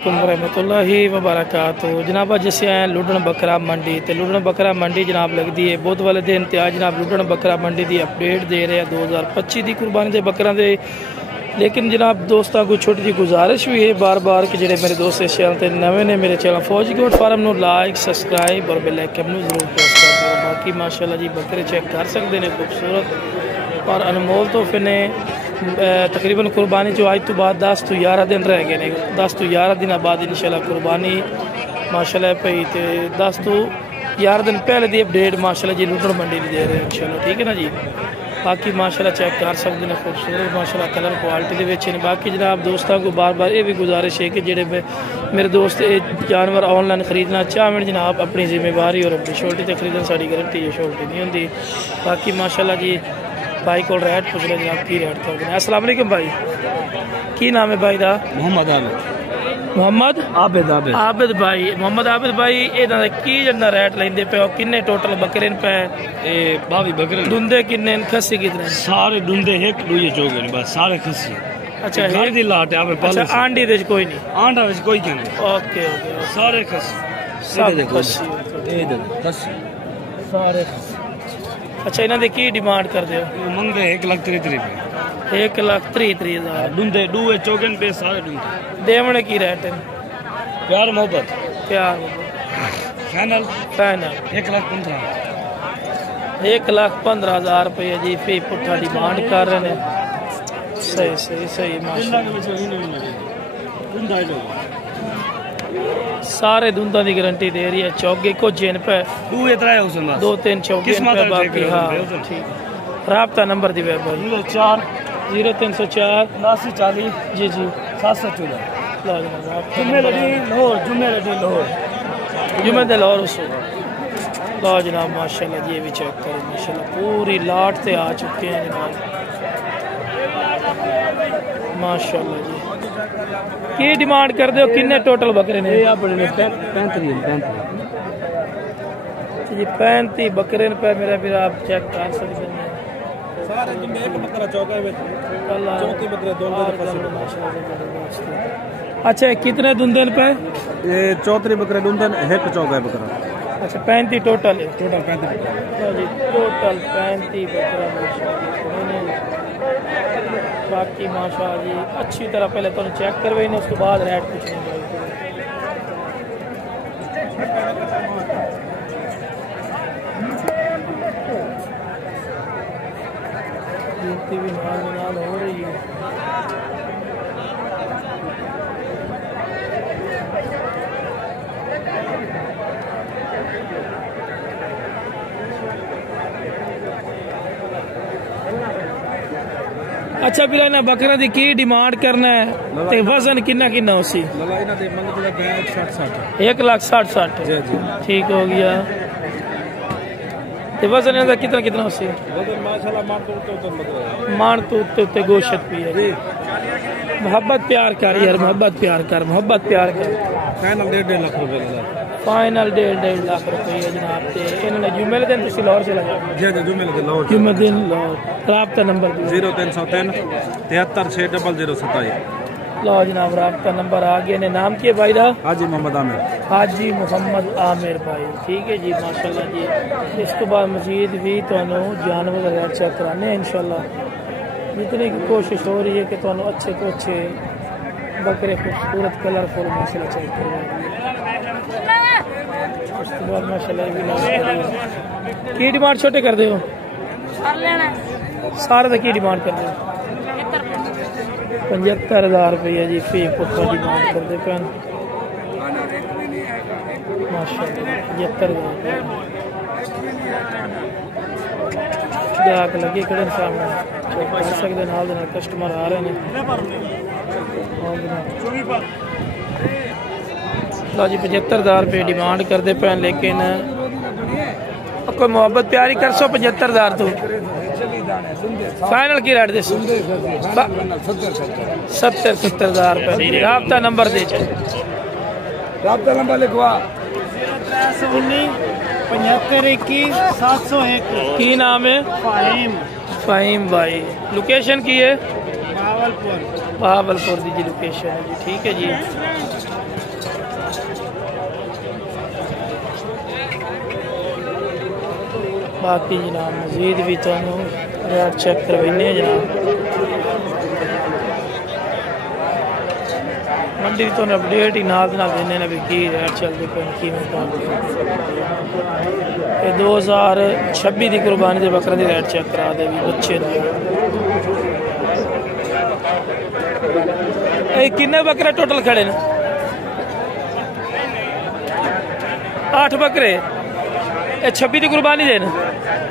रहमतुल्लाहि व बरकातुहू। जनाब जिस आए लुडन बकरा मंडी तो लुडन बकरा मंडी जनाब लगती है बहुत वाले दिन ते आज जनाब लुडन बकरा मंडी की अपडेट दे रहे हैं 2025 की कुर्बानी के बकरा दे। लेकिन जनाब दोस्तों को छोटी जी गुजारिश भी है बार बार कि जेडे मेरे दोस्त इस चैनल पर नवे ने मेरे चैनल फौजी गोट फार्म को लाइक सबसक्राइब और बेल आइकन जरूर प्रेस कर दो। बाकी माशाल्लाह जी बकरे चेक कर सकते हैं खूबसूरत और अनमोल तोहफे ने। तकरीबन कुर्बानी जो आज तो बाद 10 तो 11 दिन रह गए ने 10 तो 11 दिन बाद इंशाल्लाह कुर्बानी माशाल्लाह पई तो 10 तो 11 दिन पहले दी अपडेट माशाल्लाह जी लुडन मंडी दे रहे हैं इंशाल्लाह ठीक है ना जी। बाकी माशाल्लाह चेक कर सकते हैं खूबसूरत माशाल्लाह कलर क्वालिटी के। बाकी जनाब दोस्तों को बार बार ये भी गुजारिश है कि जेडे मेरे दोस्त जानवर ऑनलाइन खरीदना चाहें जनाब अपनी जिम्मेवारी और अपनी छोटी तो खरीदना साड़ी गारंटी है छोटी नहीं होंगी। बाकी माशाल्लाह जी भाई को रेट पूछ रहे जनाब की रेट कर देना। अस्सलाम वालेकुम भाई की नाम है भाई दा? मोहम्मद आबिद। मोहम्मद आबिद आबिद आबिद भाई मोहम्मद आबिद भाई इहदा की जिन्ना रेट लेंदे पे और किन्ने टोटल बकरे पे? ए 22 बकरे। दुंदे किन्ने खस्सी कितने? सारे दुंदे एक दुए चोगे बस सारे खस्सी। अच्छा घर दी लाट है अच्छा आंडी दे कोई नहीं? आंडा विच कोई क्या नहीं। ओके ओके सारे खस्सी सब खस्सी ए दे खस्सी सारे खस्सी। अच्छा इन्हां दी की डिमांड कर दे हो? मंगदे 1,33,000 रुपए। 1,33,000 दुंदे दुए चोगन पे सारे दुंदे। देवने की रेट है? प्यार मोहब्बत प्यार फाइनल फाइनल 1,15,000 1,15,000 रुपये जी फी पुट्ठा डिमांड कर रहे हैं। सही सही सही माशाल्लाह सारे दूधा की गारंटी दे रही है। चौके को जेन पे 2-3 चौके बाकी। हाँ ठीक राब्ता नंबर दी भाई 04 0304 7940 जी जी 714 जुम्मे दे लाहौर उसो लो जनाब माशाल्लाह जी ये भी चेक करें माशाल्लाह पूरी लाट से आ चुके हैं जनाब माशाल्लाह जी। की डिमांड कर दो किन्ने टोटल बकरे ने? 35 बकरे पे मेरा भी आप चेक कर सकते हैं। अच्छा कितने दुंदन पे? ये 34 बकरे दुंदन एक चौका है बकरा। अच्छा 35 टोटल है? टोटल 35 जी टोटल 35 बकरा माशाल्लाह। बाकी माशाल्लाह जी अच्छी तरह पहले तो चेक करवाई ने उसके बाद रेट पूछने गिनती भी नाल हो रही है। अच्छा फिर इन्हें बकरा की की डिमांड करना है ते वजन किन्ना किन्ना उसी? 1,60,000 ठीक हो गया। ते वजन इनका कितना कितना उसी? मान तो उत्ते गोश्त भी है। मोहब्बत प्यार कर यार मोहब्बत प्यार कर मोहब्बत प्यार कर। फाइनल 1.5 लाख रुपए फाइनल 1.5 लाख रुपये जनाब से इन्होंने जुम्मे दिन तुम लाहौर से लगा? जी लाहौर जुम्मे दिन लाहौर। राब्ता नंबर 0303 73 60027 लो जनाब राब्ता नंबर आ गया ने। नाम की भाई दा? हाजी मोहम्मद आमिर। हाजी मोहम्मद आमिर भाई ठीक है जी माशाल्लाह जी। इस तो बाद मजीद भी तो जानवर का रेट चेक कराने इंशाल्लाह जितनी की कोशिश हो रही है कि तो अच्छे तो अच्छे बकरे खूबसूरत कलरफुल माशाल्लाह चेक करवाएंगे। उसके बाद माशाल्लाह की डिमांड छोटे कर दे हो सारे की डिमांड कर दे? 75,000 रुपये जी फी पुट्ठा डिमांड कर दे पैन माशाल्लाह 75,000 ग्राहक लगे खड़े सामने कर सकते नाल कस्टमर आ रहे हैं। लो जी 75,000 रुपये डिमांड करते पैन लेकिन कोई मोहब्बत प्यारी कर सो 75,000 तो फाइनल की रेट दे 70,000 रुपये। राब्ता नंबर दे राब्ता नंबर लिखवा 7521 की नाम है? फ़हीम भाई। लोकेशन की है? बहावलपुर दी जी लोकेशन है जी ठीक है जी। बाकी जनाब मजीद भी तुहानू रेट चेक करवाने जनाब। मंडी तो अपडेट ही नाल देने भी की रेट चलते पे की 2026 की कुर्बानी के बकरे की रेट चेक करा दे भी बच्चे किन्ने बकरे टोटल खड़े ने? 8 बकरे 26 की कुर्बानी देन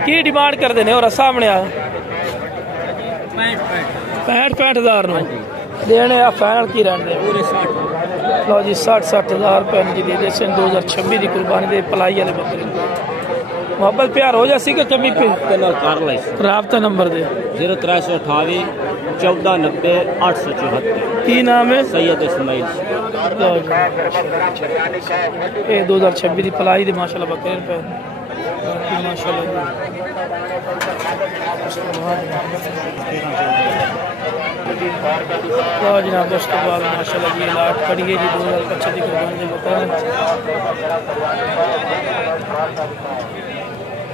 की डिमांड करते हैं? और सामने आ 65,000 देने फाइनल की रेट दे लो जी 60,000 रुपये जी दे 2026 की कुर्बानी दे पलाई वाले बकरे। मोहब्बत प्यार हो जासी कि कमी पे राबता नंबर दे 0328 1490 874। की नाम है? सैयद इस्माइल। ये 2026 की पलाई दे माशाल्लाह बकरे पे माशाल्लाह जनाब। उसके बाद माशाल्लाह जी लाट खड़ी है जी 2025 की कुर्बानी दे बकरे।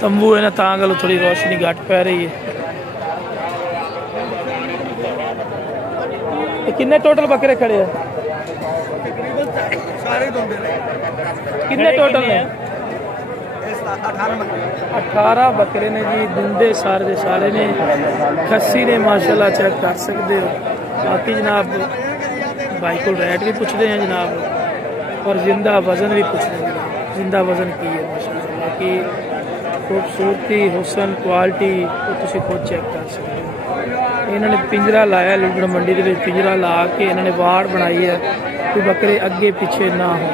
तंबू है ना तांगल थोड़ी रोशनी घट पै रही है। कितने टोटल बकरे खड़े हैं? कितने टोटल है? 18 बकरे ने जी दुंदे सारे दे सारे ने खस्सी ने माशाल्लाह चेक कर सकते हो। बाकी जनाब भाई को रेट भी पूछते हैं जनाब और जिंदा वजन भी पूछते हैं। जिंदा वजन की है माशाल्लाह। बाकी खूबसूरती हुसन क्वालिटी तुम खुद चेक कर सकते हो। इन्होंने पिंजरा लाया लुधन मंडी के पिंजरा ला के इन्होंने वाड़ बनाई है कि बकरे अगे पीछे ना हो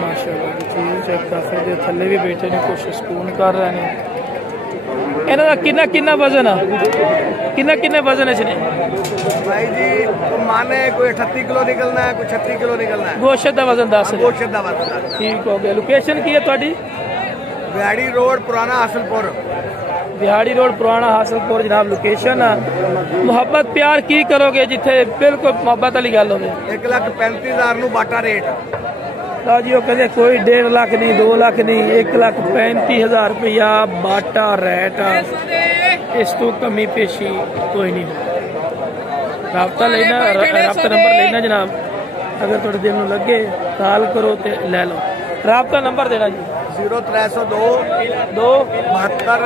माशाल्लाह। चीज़ चेक कर सकते हो। थले भी बैठे ने कुछ सुकून कर रहे हैं। इन्हों का कितना वजन है? किन्ने वजन है भाई जी माने कोई 38 किलो निकलना है, कोई 36 किलो निकलना है। गोश्त का वजन 10 गोश्त का वजन ठीक हो गया। लोकेशन की है थोड़ी? बिहाड़ी रोड पुराना हासिलपुर। बिहाड़ी रोड पुराना हासिलपुर जनाब लोकेशन है। मोहब्बत प्यार की करोगे जिथे बिल्कुल मोहब्बत वाली गल हो। 1,35,000 बाटा रेट जी वो कहते कोई 1.5 लाख नहीं 2 लाख नहीं 1,35,000 रुपया बाटा रेट। इस तो कमी पेशी कोई नहीं। राबता लेना राबता नंबर लेना जनाब। अगर थोड़े दिल में लगे कॉल करो तो ले लो। राबता नंबर देना जी 0302 72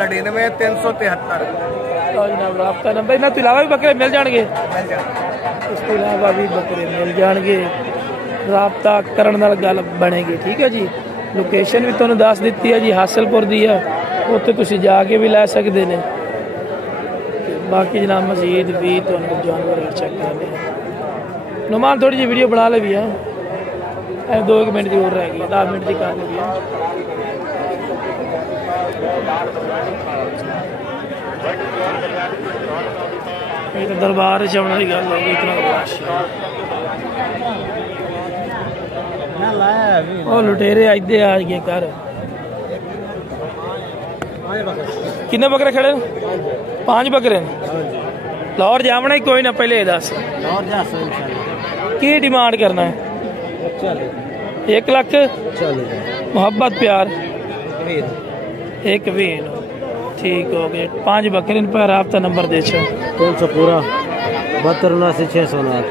99 373। जनाब राबता नंबर। इन्होंने तो इलावा भी बकरे मिल जाएंगे। इस तो इलावा भी बकरे मिल जाएंगे। राबता करने नाल गल बनेगी ठीक है जी। लोकेशन भी तुहानू दस दी है जी हासिलपुर दी है। उत्थे तुसीं जाके भी लै सकते हैं। बाकी जनाब मजीद भी तुहानू जानवर चेक करने नुमान थोड़ी जी वीडियो बना ले भी है 2 मिनट की और रह गई 10 मिनट की कर ली है। तो दरबार चमने की गल होगी इतना लुटेरे आते आ गए घर। किन्ने बकरे खड़े? 5 बकरे लाहौर जावना ही कोई ना। पहले दस की डिमांड करना है? 1 लाख मोहब्बत प्यार 1 वीन ठीक हो गए। 5 बकरे पर राबता नंबर दे कौन सा पूरा 72 609।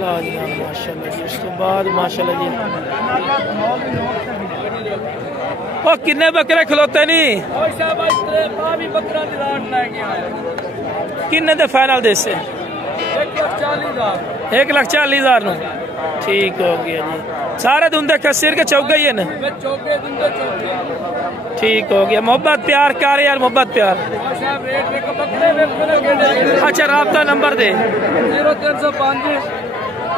माशाल्लाह जी। उसके बाद माशाल्लाह जी वो किन्ने बकरे खलोते नहीं? किन्ने दे फाइनल दे से? 1,40,000 नु ठीक हो गया जी। सारे दुंदे कसीर के चौके ही है ना? ठीक हो गया। मोहब्बत प्यार कर यार मोहब्बत प्यार। अच्छा राबता नंबर दे 0305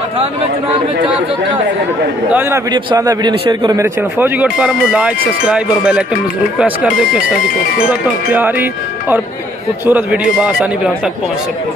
98 94 जनाब। वीडियो पसंद है वीडियो शेयर करो। मेरे चैनल फौजी गोट फार्म को लाइक सब्सक्राइब और बेल आइकन में जरूर प्रेस कर दो कि इस तरह की खूबसूरत और प्यारी और खूबसूरत वीडियो बआसानी भी हम तक पहुँच सके।